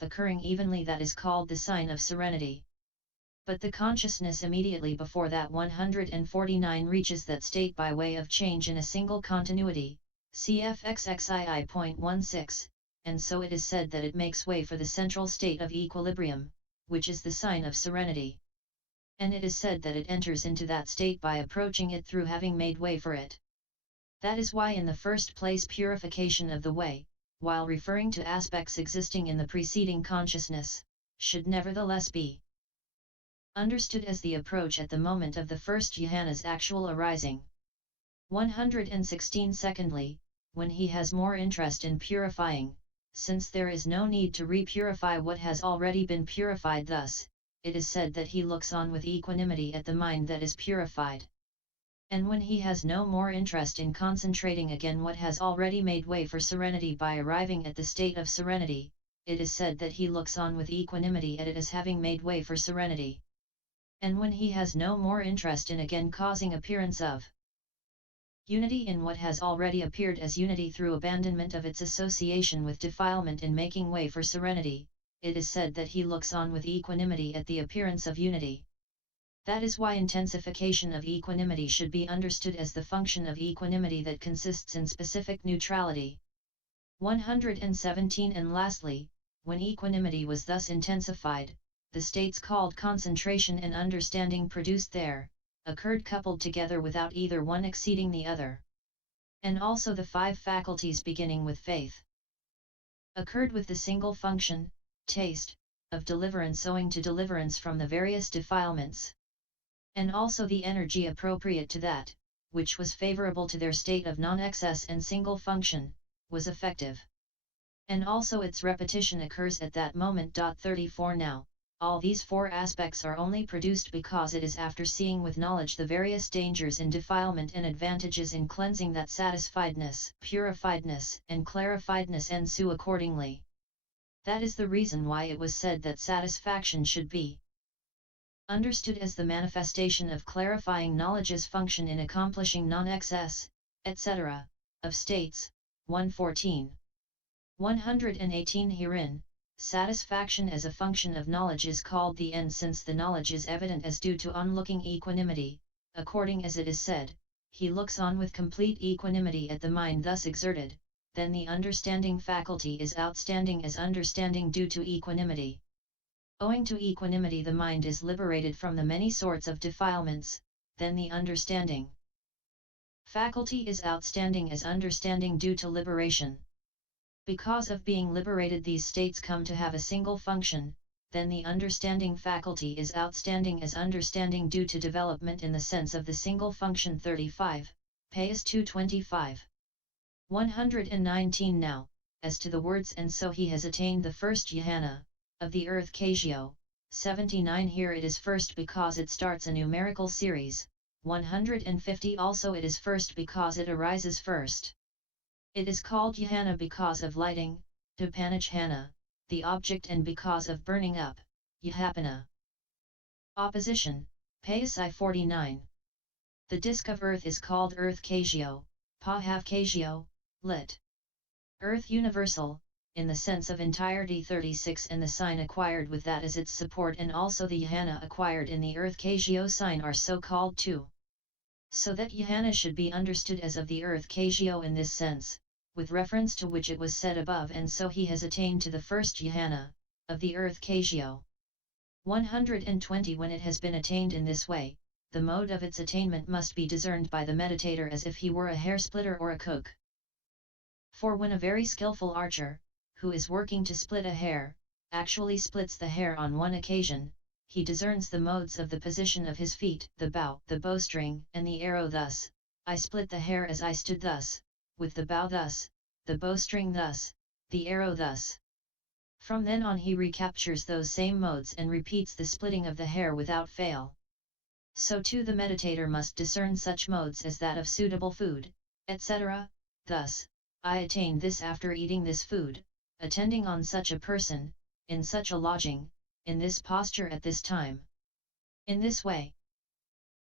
occurring evenly, that is called the sign of serenity. But the consciousness immediately before that 149 reaches that state by way of change in a single continuity, cfxxii.16, and so it is said that it makes way for the central state of equilibrium, which is the sign of serenity. And it is said that it enters into that state by approaching it through having made way for it. That is why in the first place purification of the way, while referring to aspects existing in the preceding consciousness, should nevertheless be understood as the approach at the moment of the first jhana's actual arising. 116. Secondly, when he has more interest in purifying, since there is no need to repurify what has already been purified, thus, it is said that he looks on with equanimity at the mind that is purified. And when he has no more interest in concentrating again what has already made way for serenity by arriving at the state of serenity, it is said that he looks on with equanimity at it as having made way for serenity. And when he has no more interest in again causing appearance of unity in what has already appeared as unity through abandonment of its association with defilement in making way for serenity, it is said that he looks on with equanimity at the appearance of unity. That is why intensification of equanimity should be understood as the function of equanimity that consists in specific neutrality. 117. And lastly, when equanimity was thus intensified, the states called concentration and understanding produced there, occurred coupled together without either one exceeding the other. And also the 5 faculties beginning with faith occurred with the single function, taste, of deliverance owing to deliverance from the various defilements. And also the energy appropriate to that, which was favorable to their state of non-excess and single function, was effective. And also its repetition occurs at that moment. 34. Now, all these 4 aspects are only produced because it is after seeing with knowledge the various dangers in defilement and advantages in cleansing that satisfiedness, purifiedness, and clarifiedness ensue accordingly. That is the reason why it was said that satisfaction should be understood as the manifestation of clarifying knowledge's function in accomplishing non-excess, etc., of states. 114. 118. Herein, satisfaction as a function of knowledge is called the end, since the knowledge is evident as due to unlooking equanimity, according as it is said, he looks on with complete equanimity at the mind thus exerted, then the understanding faculty is outstanding as understanding due to equanimity. Owing to equanimity the mind is liberated from the many sorts of defilements, then the understanding faculty is outstanding as understanding due to liberation. Because of being liberated these states come to have a single function, then the understanding faculty is outstanding as understanding due to development in the sense of the single function. 35, Paþis 2:25. 119. Now, as to the words and so he has attained the first jhana, of the earth-kasioa, 79. Here it is first because it starts a numerical series, 150. Also it is first because it arises first. It is called jhana because of lighting, upanijjhana, the object, and because of burning up, jhapana. Opposition, Paþis I 49. The disk of earth is called earth-kasioa, paþhavìkasioa, lit. Earth universal, in the sense of entirety. 36. And the sign acquired with that as its support and also the jhana acquired in the earth-kasioa sign are so called too. So that jhana should be understood as of the earth-kasioa in this sense, with reference to which it was said above, and so he has attained to the first jhana, of the earth-kasioa. 120. When it has been attained in this way, the mode of its attainment must be discerned by the meditator as if he were a hair splitter or a cook. For when a very skilful archer, who is working to split a hair, actually splits the hair on one occasion, he discerns the modes of the position of his feet, the bow, the bowstring, and the arrow. Thus, I split the hair as I stood thus, with the bow thus, the bowstring thus, the arrow thus. From then on he recaptures those same modes and repeats the splitting of the hair without fail. So too the meditator must discern such modes as that of suitable food, etc. Thus, I attained this after eating this food, attending on such a person, in such a lodging, in this posture at this time. In this way,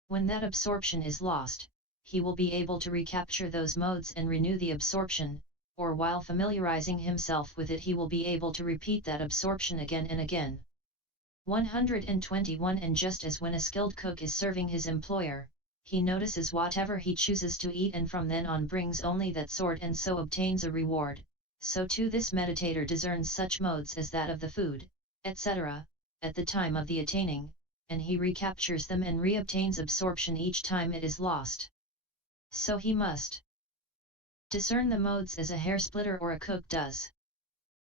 when that absorption is lost, he will be able to recapture those modes and renew the absorption, or while familiarizing himself with it he will be able to repeat that absorption again and again. 121 And just as when a skilled cook is serving his employer, he notices whatever he chooses to eat and from then on brings only that sort and so obtains a reward, so too this meditator discerns such modes as that of the food, etc., at the time of the attaining, and he recaptures them and reobtains absorption each time it is lost. So he must discern the modes as a hair splitter or a cook does.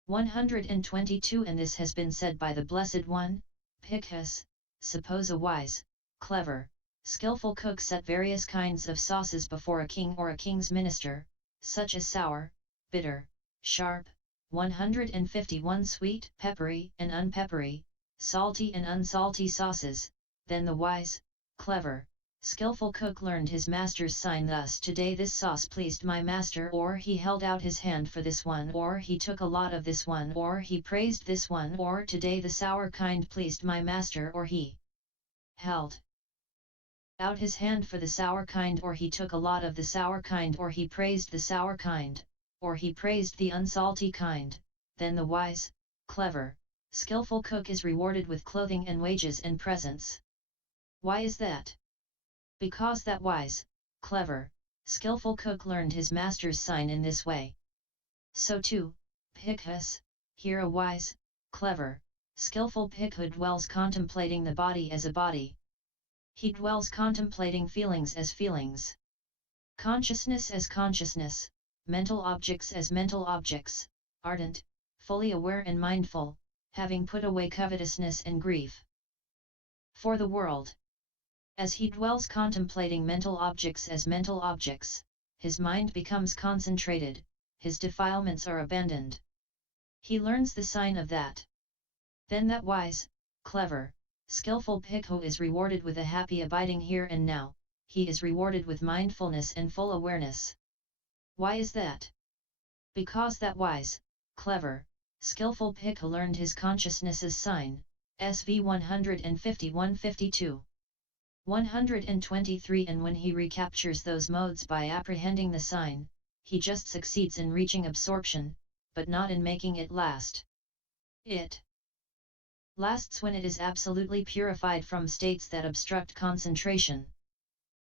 122 And this has been said by the Blessed One, Paþis, suppose a wise, clever, skillful cook set various kinds of sauces before a king or a king's minister, such as sour, bitter, sharp, 151 sweet, peppery and unpeppery, salty and unsalty sauces, then the wise, clever, skillful cook learned his master's sign thus: today this sauce pleased my master, or he held out his hand for this one, or he took a lot of this one, or he praised this one, or today the sour kind pleased my master, or he held out his hand for the sour kind, or he took a lot of the sour kind, or he praised the sour kind, or he praised the unsalty kind. Then the wise, clever, skillful cook is rewarded with clothing and wages and presents. Why is that? Because that wise, clever, skillful cook learned his master's sign in this way. So too, Paþis, here a wise, clever, skillful bhikkhu dwells contemplating the body as a body. He dwells contemplating feelings as feelings, consciousness as consciousness, mental objects as mental objects, ardent, fully aware and mindful, having put away covetousness and grief for the world. As he dwells contemplating mental objects as mental objects, his mind becomes concentrated, his defilements are abandoned. He learns the sign of that. Then that wise, clever, skillful bhikkhu is rewarded with a happy abiding here and now, he is rewarded with mindfulness and full awareness. Why is that? Because that wise, clever, skillful bhikkhu learned his consciousness's sign, SV 151-52. 123 And when he recaptures those modes by apprehending the sign, he just succeeds in reaching absorption, but not in making it last. It lasts when it is absolutely purified from states that obstruct concentration.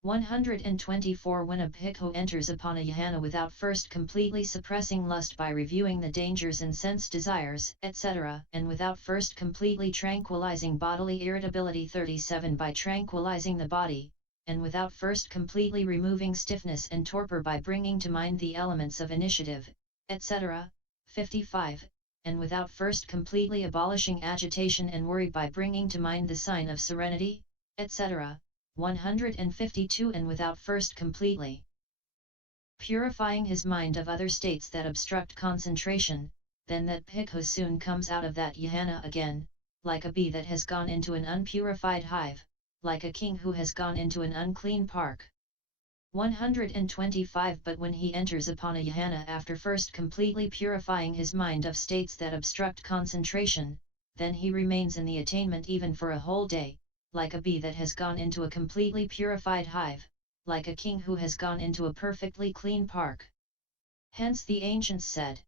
124 When a bhikkhu enters upon a jhana without first completely suppressing lust by reviewing the dangers and sense desires, etc., and without first completely tranquilizing bodily irritability 37 by tranquilizing the body, and without first completely removing stiffness and torpor by bringing to mind the elements of initiative, etc., 55, and without first completely abolishing agitation and worry by bringing to mind the sign of serenity, etc., 152 And without first completely purifying his mind of other states that obstruct concentration, then that bhikkhu soon comes out of that jhana again, like a bee that has gone into an unpurified hive, like a king who has gone into an unclean park. 125 But when he enters upon a jhana after first completely purifying his mind of states that obstruct concentration, then he remains in the attainment even for a whole day, like a bee that has gone into a completely purified hive, like a king who has gone into a perfectly clean park. Hence the ancients said,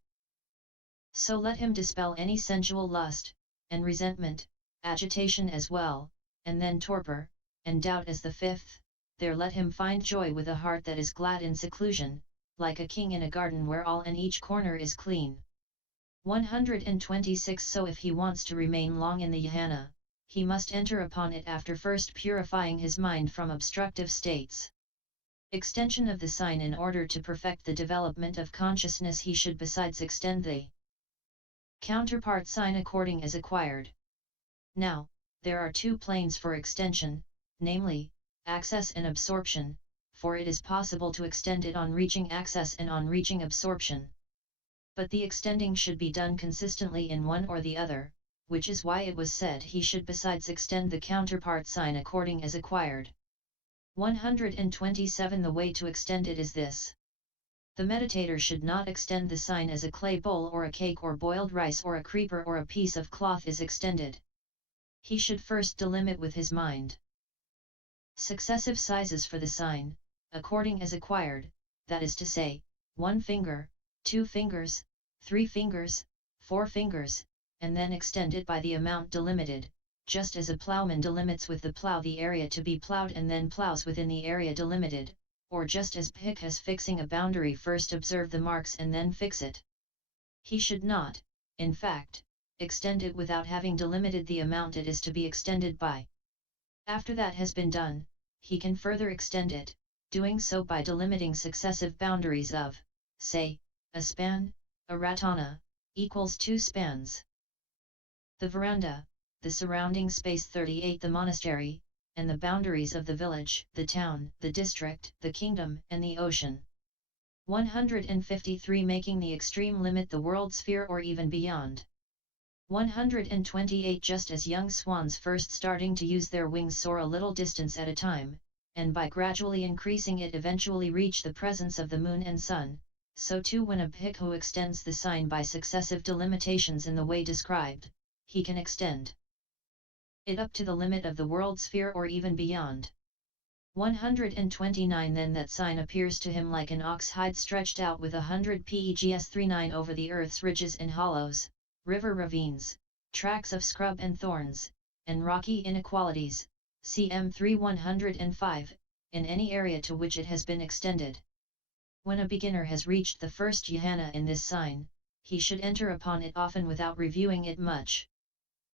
so let him dispel any sensual lust, and resentment, agitation as well, and then torpor, and doubt as the fifth, there let him find joy with a heart that is glad in seclusion, like a king in a garden where all and each corner is clean. 126 So if he wants to remain long in the jhana, he must enter upon it after first purifying his mind from obstructive states. Extension of the sign In order to perfect the development of consciousness he should besides extend the counterpart sign according as acquired. Now, there are two planes for extension, namely, access and absorption, for it is possible to extend it on reaching access and on reaching absorption. But the extending should be done consistently in one or the other, which is why it was said he should besides extend the counterpart sign according as acquired. 127 The way to extend it is this. The meditator should not extend the sign as a clay bowl or a cake or boiled rice or a creeper or a piece of cloth is extended. He should first delimit with his mind successive sizes for the sign, according as acquired, that is to say, 1 finger, 2 fingers, 3 fingers, 4 fingers, and then extend it by the amount delimited, just as a plowman delimits with the plow the area to be plowed and then plows within the area delimited, or just as bhikkhus fixing a boundary first observe the marks and then fix it. He should not, in fact, extend it without having delimited the amount it is to be extended by. After that has been done, he can further extend it, doing so by delimiting successive boundaries of, say, a span, a ratana, equals 2 spans. The veranda, the surrounding space 38 the monastery, and the boundaries of the village, the town, the district, the kingdom, and the ocean. 153 making the extreme limit the world sphere or even beyond. 128 just as young swans first starting to use their wings soar a little distance at a time, and by gradually increasing it eventually reach the presence of the moon and sun, so too when a bhikkhu extends the sign by successive delimitations in the way described, he can extend it up to the limit of the world sphere or even beyond. 129 then that sign appears to him like an ox hide stretched out with 100 pegs 39 over the earth's ridges and hollows, river ravines, tracts of scrub and thorns, and rocky inequalities, cm 3 105, in any area to which it has been extended. When a beginner has reached the first jhana in this sign, he should enter upon it often without reviewing it much.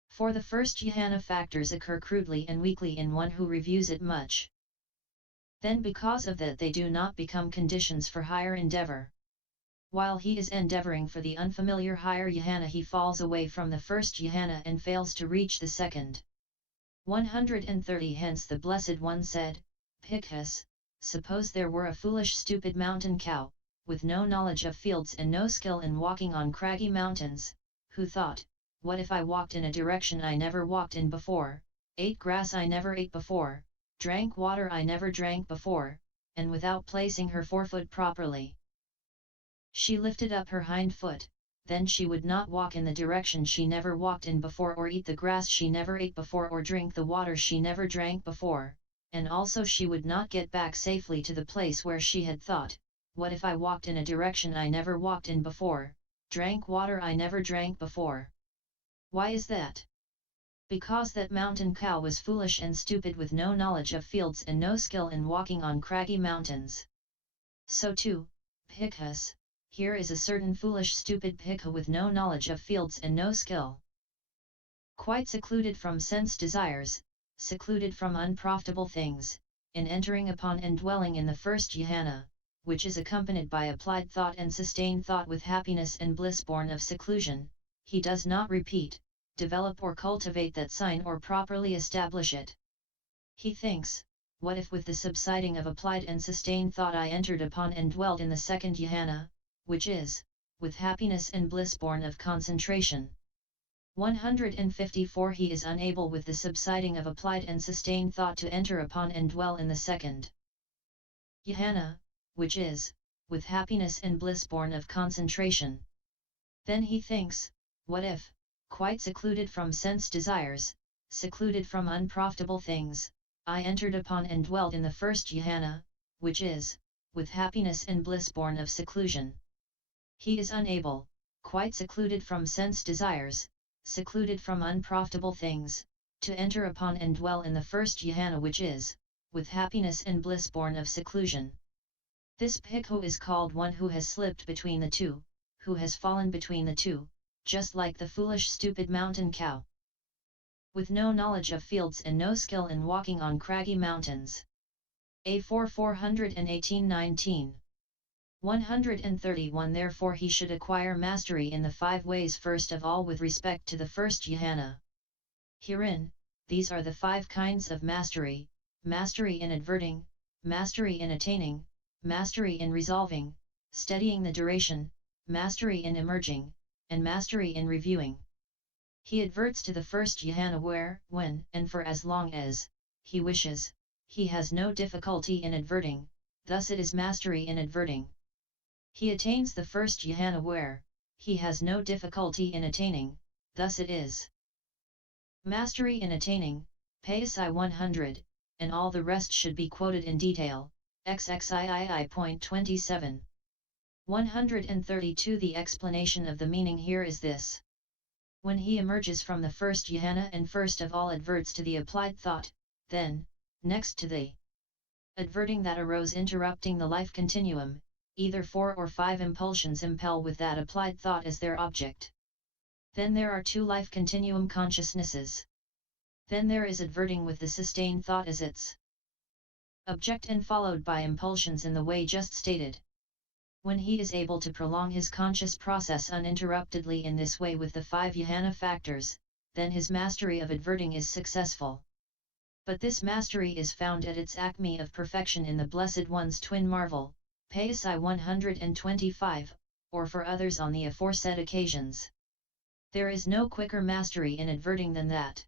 For the first jhana factors occur crudely and weakly in one who reviews it much. Then because of that they do not become conditions for higher endeavor. While he is endeavoring for the unfamiliar higher jhana he falls away from the first jhana and fails to reach the second. 130 Hence the Blessed One said, Bhikkhus, suppose there were a foolish stupid mountain cow, with no knowledge of fields and no skill in walking on craggy mountains, who thought, what if I walked in a direction I never walked in before, ate grass I never ate before, drank water I never drank before, and without placing her forefoot properly, she lifted up her hind foot, then she would not walk in the direction she never walked in before or eat the grass she never ate before or drink the water she never drank before, and also she would not get back safely to the place where she had thought, what if I walked in a direction I never walked in before, drank water I never drank before. Why is that? Because that mountain cow was foolish and stupid with no knowledge of fields and no skill in walking on craggy mountains. So too, Bhikkhus, here is a certain foolish stupid bhikkhu with no knowledge of fields and no skill. Quite secluded from sense desires, secluded from unprofitable things, in entering upon and dwelling in the first jhana, which is accompanied by applied thought and sustained thought with happiness and bliss born of seclusion, he does not repeat, develop or cultivate that sign or properly establish it. He thinks, what if with the subsiding of applied and sustained thought I entered upon and dwelt in the second jhana, which is, with happiness and bliss born of concentration. 154 He is unable with the subsiding of applied and sustained thought to enter upon and dwell in the second jhana, which is, with happiness and bliss born of concentration. Then he thinks, what if, quite secluded from sense desires, secluded from unprofitable things, I entered upon and dwelt in the first jhana, which is, with happiness and bliss born of seclusion. He is unable, quite secluded from sense desires, secluded from unprofitable things, to enter upon and dwell in the first jhana which is, with happiness and bliss born of seclusion. This bhikkhu is called one who has slipped between the two, who has fallen between the two, just like the foolish stupid mountain cow. With no knowledge of fields and no skill in walking on craggy mountains. A4 418-19. 131 Therefore he should acquire mastery in the 5 ways first of all with respect to the first jhana. Herein, these are the 5 kinds of mastery: mastery in adverting, mastery in attaining, mastery in resolving, steadying the duration, mastery in emerging, and mastery in reviewing. He adverts to the first jhana where, when, and for as long as he wishes, he has no difficulty in adverting, thus it is mastery in adverting. He attains the first jhana where he has no difficulty in attaining, thus it is mastery in attaining. Paþis I 100, and all the rest should be quoted in detail. XXIII.27. 132 The explanation of the meaning here is this. When he emerges from the first jhana and first of all adverts to the applied thought, then, next to the adverting that arose interrupting the life continuum, either 4 or 5 impulsions impel with that applied thought as their object. Then there are 2 life continuum consciousnesses. Then there is adverting with the sustained thought as its object and followed by impulsions in the way just stated. When he is able to prolong his conscious process uninterruptedly in this way with the 5 jhana factors, then his mastery of adverting is successful. But this mastery is found at its acme of perfection in the Blessed One's twin marvel, Paþis I 125, or for others on the aforesaid occasions. There is no quicker mastery in adverting than that.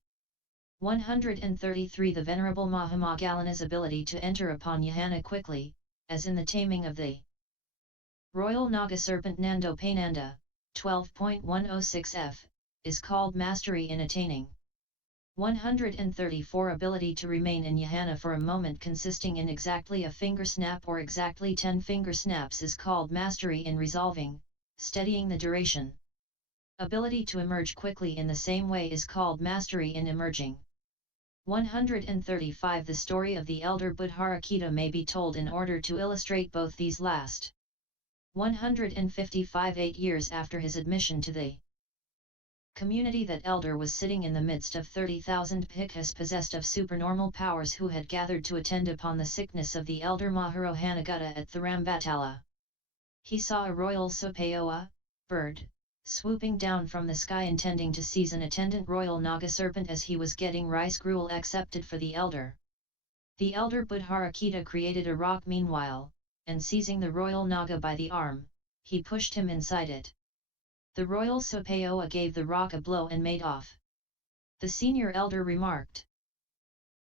133 The Venerable Mahamoggalana's ability to enter upon jhana quickly, as in the taming of the royal Naga serpent Nandopananda, 12.106f, is called mastery in attaining. 134 Ability to remain in jhana for a moment consisting in exactly a finger snap or exactly 10 finger snaps is called mastery in resolving, steadying the duration. Ability to emerge quickly in the same way is called mastery in emerging. 135 The story of the elder Buddharakkhita may be told in order to illustrate both these last. 155 8 years after his admission to the community, that elder was sitting in the midst of 30,000 bhikkhus possessed of supernormal powers who had gathered to attend upon the sickness of the elder Maharohanagata at Thirambatala. He saw a royal sopayoa, bird, swooping down from the sky intending to seize an attendant royal naga serpent as he was getting rice gruel accepted for the elder. The elder Buddharakkhita created a rock meanwhile, and seizing the royal naga by the arm, he pushed him inside it. The royal sopayoa gave the rock a blow and made off. The senior elder remarked,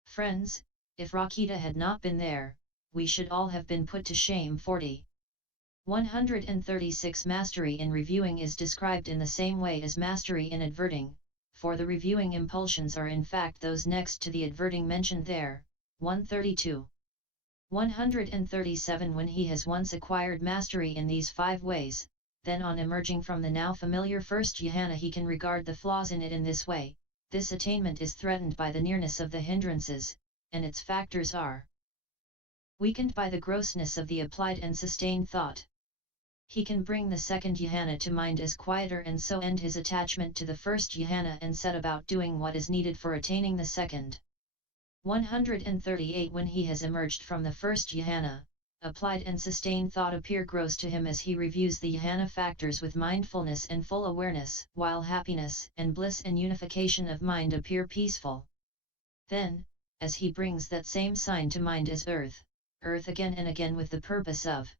"Friends, if Rakkhita had not been there, we should all have been put to shame." 136 Mastery in reviewing is described in the same way as mastery in adverting, for the reviewing impulsions are in fact those next to the adverting mentioned there. 132. 137 When he has once acquired mastery in these 5 ways, then on emerging from the now familiar first jhana he can regard the flaws in it in this way. This attainment is threatened by the nearness of the hindrances, and its factors are weakened by the grossness of the applied and sustained thought. He can bring the second jhana to mind as quieter and so end his attachment to the first jhana and set about doing what is needed for attaining the second. 138 When he has emerged from the first jhana, applied and sustained thought appear gross to him as he reviews the jhana factors with mindfulness and full awareness, while happiness and bliss and unification of mind appear peaceful. Then, as he brings that same sign to mind as earth again and again with the purpose of